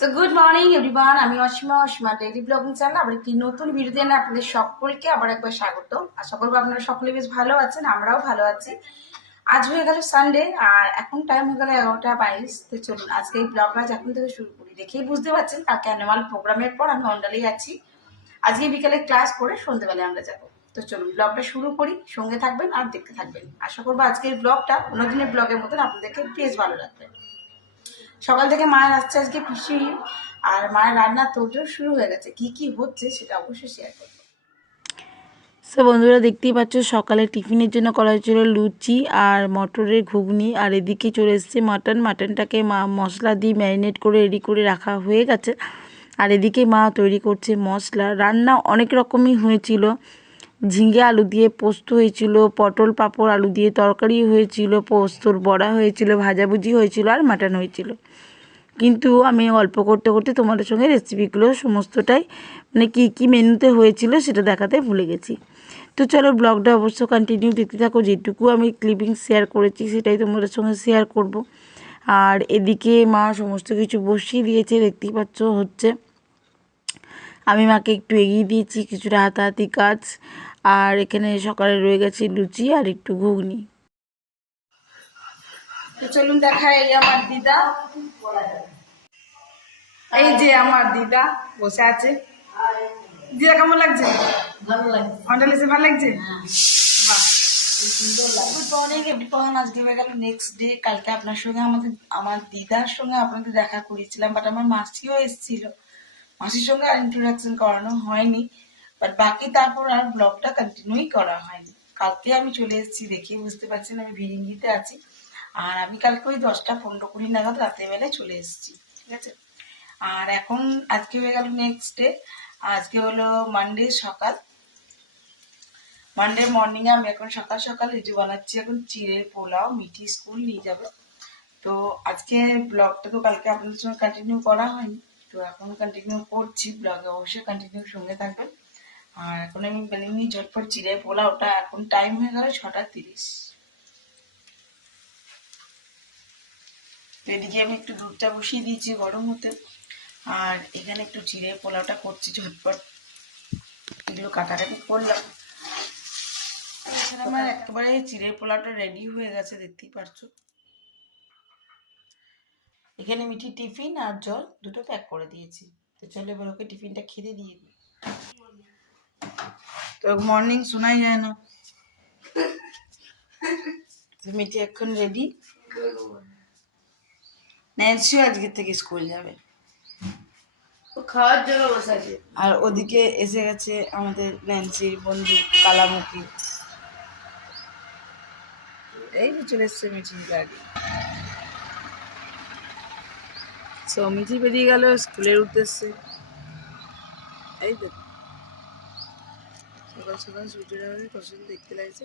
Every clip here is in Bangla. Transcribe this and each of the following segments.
সো গুড মর্নিং এভরিওয়ান আমি Ashima Ashima daily blogging channel আবার একটি নতুন ভিডিও দিয়ে আপনাদের সকলকে আবার একবার স্বাগত আশা করব আপনারা সকলে বেশ ভালো আছেন, আমরাও ভালো আছি। আজ হয়ে গেল সানডে আর এখন টাইম হয়ে গেল এগারোটা বাইশ। তো চলুন, আজকে এই ব্লগ আজ এখন থেকে শুরু করি। দেখেই বুঝতে পারছেন, কালকে অ্যানুয়াল প্রোগ্রামের পর আমি অন্ডালেই আছি। আজকে বিকালে ক্লাস করে সন্ধ্যেবেলায় আমরা যাব। তো চলুন ব্লগটা শুরু করি। সঙ্গে থাকবেন আর দেখতে থাকবেন। আশা করব আজকের ব্লগটা অন্যদিনের ব্লগের মতন আপনাদেরকে বেশ ভালো লাগবে। সকাল থেকে মায়ের আসছে আজকে পিসি আর মায়ের রান্নার তোড়জোড় শুরু হয়ে গেছে। কি কি হচ্ছে সেটা অবশ্যই শেয়ার করব। সো বন্ধুরা, দেখতেই পাচ্ছ, সকালে টিফিনের জন্য করা হয়েছিল লুচি আর মটরের ঘুগনি। আর এদিকে চলে এসেছে মাটন। মাটনটাকে মা মশলা দিয়ে ম্যারিনেট করে রেডি করে রাখা হয়ে গেছে। আর এদিকে মা তৈরি করছে মশলা। রান্না অনেক রকমই হয়েছিল। ঝিঙে আলু দিয়ে পোস্ত হয়েছিল, পটল পাঁপড় আলু দিয়ে তরকারি হয়েছিল, পোস্তর বড়া হয়েছিল, ভাজাভুজি হয়েছিল আর মাটন হয়েছিল। কিন্তু আমি অল্প করতে করতে তোমাদের সঙ্গে রেসিপিগুলো সমস্তটাই মানে কী কী মেনুতে হয়েছিল সেটা দেখাতে ভুলে গেছি। তো চলো ব্লগটা অবশ্য কন্টিনিউ দেখতে থাকো, যেটুকু আমি ক্লিপিং শেয়ার করেছি সেটাই তোমাদের সঙ্গে শেয়ার করব। আর এদিকে মা সমস্ত কিছু বসিয়ে দিয়েছে, দেখতেই পাচ্ছ হচ্ছে। আমি মাকে একটু এগিয়ে দিয়েছি, কিছুটা হাতাহাতি কাজ। আর এখানে সকালে রয়ে গেছে লুচি আর একটু ঘুগনি। তো চলুন দেখা এই আমার দিদা। এই যে আমার দিদা বসে আছে। দিদা কেমন লাগছে? ভালো লাগে মন্ডল এসে ভালো লাগছে? বাহ তো অনেক এভরিওয়ান আজকে হয়ে গেল নেক্সট ডে কালকে আপনার সঙ্গে আমাদের আমার দিদার সঙ্গে আপনাদের দেখা করিয়েছিলাম বাট আমার মাসিও এসেছিল। মাসির সঙ্গে আর ইন্ট্রোডাকশন করানো হয়নি। বাট বাকি তারপর আর ব্লগটা কন্টিনিউই করা হয়নি। কালকে আমি চলে এসেছি দেখে বুঝতে পারছেন আমি ভিরিঙ্গিতে আছি। আর আমি কালকে ওই দশটা পনেরো কুড়ি নাগাদ রাতে বেলায় চলে এসেছি, ঠিক আছে? আর এখন আজকে হয়ে গেল নেক্সট ডে আজকে হলো মানডে সকাল। মানডে মর্নিং আমি এখন সকাল সকাল রেডি বানাচ্ছি এখন চিড়ের পোলাও, মিঠি স্কুল নিয়ে যাবে। তো আজকে ব্লগটা তো কালকে আপনাদের সঙ্গে কন্টিনিউ করা হয়নি। তো এখন কন্টিনিউ করছি ব্লগে অবশ্যই কন্টিনিউ সঙ্গে থাকবেন। আর এখন আমি বেলুনি ঝটপট চিড়ে পোলাওটা এখন টাইম হয়ে গেল ছটা তিরিশ। তো এদিকে আমি একটু দুধটা বসিয়ে দিয়েছি গরম হতে। আর এখানে একটু চিড়ে পোলাওটা করছি ঝটপট। এগুলো কাটাকাটি করলাম। আমার একেবারে চিড়ের পোলাওটা রেডি হয়ে গেছে, দেখতেই পারছ। এখানে মিঠি টিফিন আর জল দুটো প্যাক করে দিয়েছি। তো চলো এবার ওকে টিফিনটা খেতে দিয়ে দিই। তো মর্নিং শোনাই যায় না। তো এখন রেডি ন্যান্সিও আজকে থেকে স্কুল যাবে। খাওয়ার জন্য বসে আছে আর ওদিকে এসে গেছে আমাদের ন্যান্সির বন্ধু কালামুখী। এই যে চলে এসছে মিঠির গাড়ি সো মিঠি বেরিয়ে গেল স্কুলের উদ্দেশ্যে। এই তো। সকাল সকাল সূর্যের আলোয় কত দেখতে লাগছে।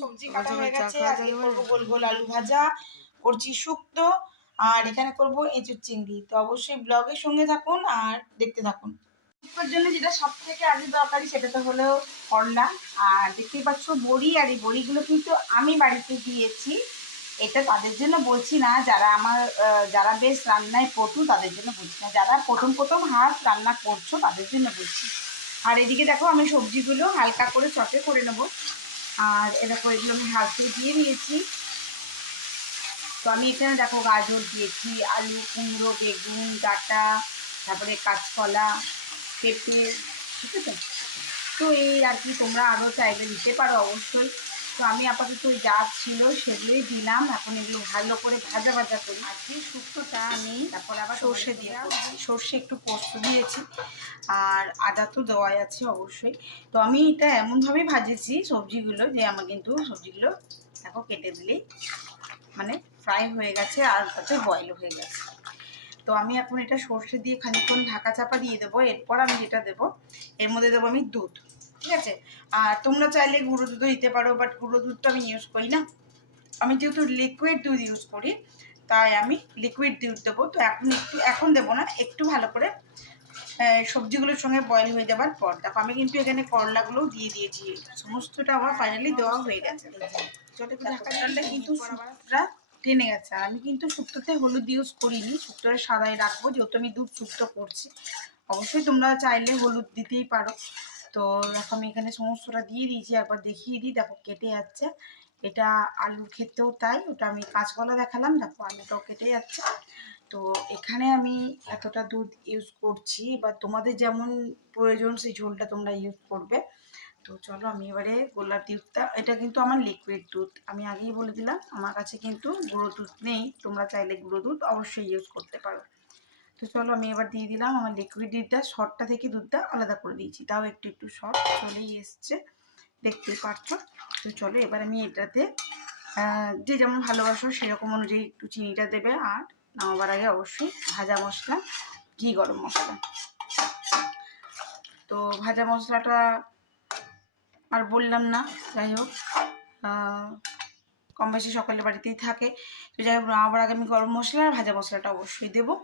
সবজি কাটা হয়ে গেছে। আজকে করব গোল গোল আলু ভাজা করছি শুক্তো আর এখানে করব এঁচুর চিংড়ি। তো অবশ্যই ব্লগের সঙ্গে থাকুন আর দেখতে থাকুন। শুক্তোর জন্য যেটা সব থেকে আগে দরকারি সেটা তো হলো করলা। আর দেখতেই পাচ্ছ বড়ি আর এই বড়িগুলো কিন্তু আমি বাড়িতে দিয়েছি। এটা তাদের জন্য বলছি না, যারা আমার যারা বেশ রান্নায় পটু তাদের জন্য বলছি না, যারা প্রথম প্রথম হাত রান্না করছ তাদের জন্য বলছি। আর এদিকে দেখো আমি সবজিগুলো হালকা করে চটে করে নেব। আর এরকম এগুলো আমি হালকা দিয়ে দিয়েছি তো আমি এখানে দেখো গাজর দিয়েছি, আলু, কুমড়ো, বেগুন, ডাঁটা, তারপরে কাঁচকলা, পেঁপে, ঠিক আছে? তো এই আর কি তোমরা আরও চাইলে দিতে পারো অবশ্যই। তো আমি আপাতত ওই যা ছিল সেগুলোই দিলাম। এখন এগুলো ভালো করে ভাজা ভাজা করি। আজকে শুক্তোটা আমি তারপর আবার সর্ষে দিয়ে সর্ষে একটু পোস্ত দিয়েছি। আর আদা তো দেওয়াই আছে অবশ্যই। তো আমি এটা এমনভাবেই ভাজেছি সবজিগুলো যে আমার কিন্তু সবজিগুলো দেখো কেটে দিলেই মানে ফ্রাই হয়ে গেছে আর তাতে বয়েল হয়ে গেছে। তো আমি এখন এটা সর্ষে দিয়ে খানিকক্ষণ ঢাকা চাপা দিয়ে দেবো। এরপর আমি যেটা দেবো এর মধ্যে দেবো আমি দুধ। ঠিক আছে? আর তোমরা চাইলে গুঁড়ো দুধও দিতে পারো বাট গুঁড়ো দুধ তো আমি ইউজ করি না। আমি যেহেতু লিকুইড দুধ ইউজ করি, তাই আমি লিকুইড দুধ দেবো। তো এখন একটু, এখন দেবো না, একটু ভালো করে সবজিগুলোর সঙ্গে বয়েল হয়ে যাবার পর। দেখো, আমি কিন্তু এখানে করলাগুলো দিয়ে দিয়েছি। সমস্তটা আমার ফাইনালি দেওয়া হয়ে গেছে। কিন্তু টেনে গেছে। আর আমি কিন্তু শুক্তোতে হলুদ ইউজ করিনি। শুক্তোটা সাদাই রাখব, যেহেতু আমি দুধ শুক্তো করছি। অবশ্যই তোমরা চাইলে হলুদ দিতেই পারো। তো দেখো আমি এখানে সমস্তটা দিয়ে দিয়েছি, একবার দেখিয়ে দিই, দেখো কেটে যাচ্ছে। এটা আলুর ক্ষেত্রেও তাই, ওটা আমি কাঁচকলা দেখালাম, দেখো আলুটাও কেটে যাচ্ছে। তো এখানে আমি এতটা দুধ ইউজ করছি, বা তোমাদের যেমন প্রয়োজন সেই ঝোলটা তোমরা ইউজ করবে। তো চলো আমি এবারে গোলাপ দুধটা, এটা কিন্তু আমার লিকুইড দুধ। আমি আগেই বলে দিলাম, আমার কাছে কিন্তু গুঁড়ো দুধ নেই, তোমরা চাইলে গুঁড়ো দুধ অবশ্যই ইউজ করতে পারো। তো চলো আমি এবার দিয়ে দিলাম আমার লিকুইড দুধটা শর্টটা থেকে দুধটা আলাদা করে দিয়েছি। তাও একটু একটু শর্ট চলেই এসছে, দেখতে পাচ্ছ? তো চলো এবার আমি এটাতে যে যেমন ভালোবাসো সেরকম অনুযায়ী একটু চিনিটা দেবে আর নামাবার আগে অবশ্যই ভাজা মশলা, ঘি গরম মশলা। তো ভাজা মশলাটা আর বললাম না, যাই হোক কম বেশি সকালের বাড়িতেই থাকে। তো যাই হোক নামাবার আগে আমি গরম মশলা আর ভাজা মশলাটা অবশ্যই দেবো।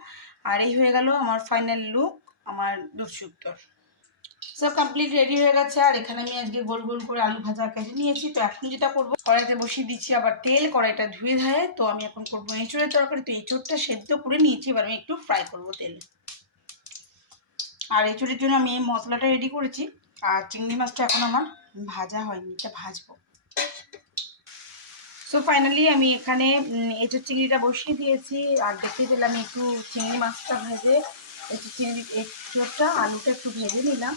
আর এই হয়ে গেল আমার ফাইনাল লুক আমার দুধ শুক্তোর সব কমপ্লিট রেডি হয়ে গেছে। আর এখানে আমি আজকে গোল গোল করে আলু ভাজা কেটে নিয়েছি। তো এখন যেটা করব, কড়াইতে বসিয়ে দিচ্ছি আবার তেল। কড়াইটা ধুয়ে ধায়ে, তো আমি এখন করব এঁচড়ের তরকারি। তো এঁচড়টা সেদ্ধ করে নিয়েছি, এবার আমি একটু ফ্রাই করব তেলে। আর এঁচড়ের জন্য আমি এই মশলাটা রেডি করেছি। আর চিংড়ি মাছটা এখন আমার ভাজা হয়নি, এটা ভাজবো। সো ফাইনালি আমি এখানে এঁচোড় চিংড়িটা বসিয়ে দিয়েছি। আর দেখে দিলাম একটু চিংড়ি মাছটা ভেজে, একটু চিংড়ি এঁচোড়টা, আলুটা একটু ভেজে নিলাম।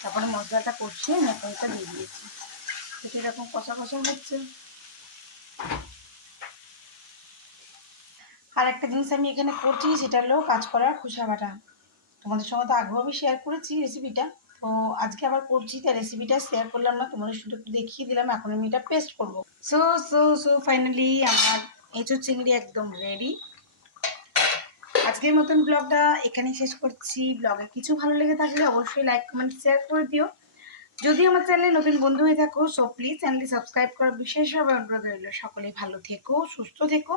তারপরে মশলাটা কষিয়ে মেকানিটা দিয়ে দিয়েছি। এটা এরকম কষা কষা হচ্ছে। আর একটা জিনিস আমি এখানে করছি, সেটা হলো কাজ করার খোসা বাটা তোমাদের সঙ্গে তো আগেও আমি শেয়ার করেছি রেসিপিটা তো আজকে আবার করছি, তাই রেসিপিটা শেয়ার করলাম না, তোমাদের শুধু একটু দেখিয়ে দিলাম, এখন আমি এটা পেস্ট করব। সো সো সো ফাইনালি আমার এঁচোর চিংড়ি একদম রেডি আজকের মতন ব্লগটা এখানে শেষ করছি। ব্লগে কিছু ভালো লেগে থাকলে অবশ্যই লাইক কমেন্ট শেয়ার করে দিও। যদি আমার চ্যানেলে নতুন বন্ধু হয়ে থাকো সো প্লিজ চ্যানেলটি সাবস্ক্রাইব করার বিশেষভাবে অনুরোধ রইল। সকলেই ভালো থেকো, সুস্থ থেকো।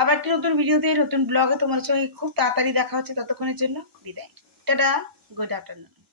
আবার একটি নতুন ভিডিওতে নতুন ব্লগে তোমার সঙ্গে খুব তাড়াতাড়ি দেখা হচ্ছে ততক্ষণের জন্য বিদায়। Tata good afternoon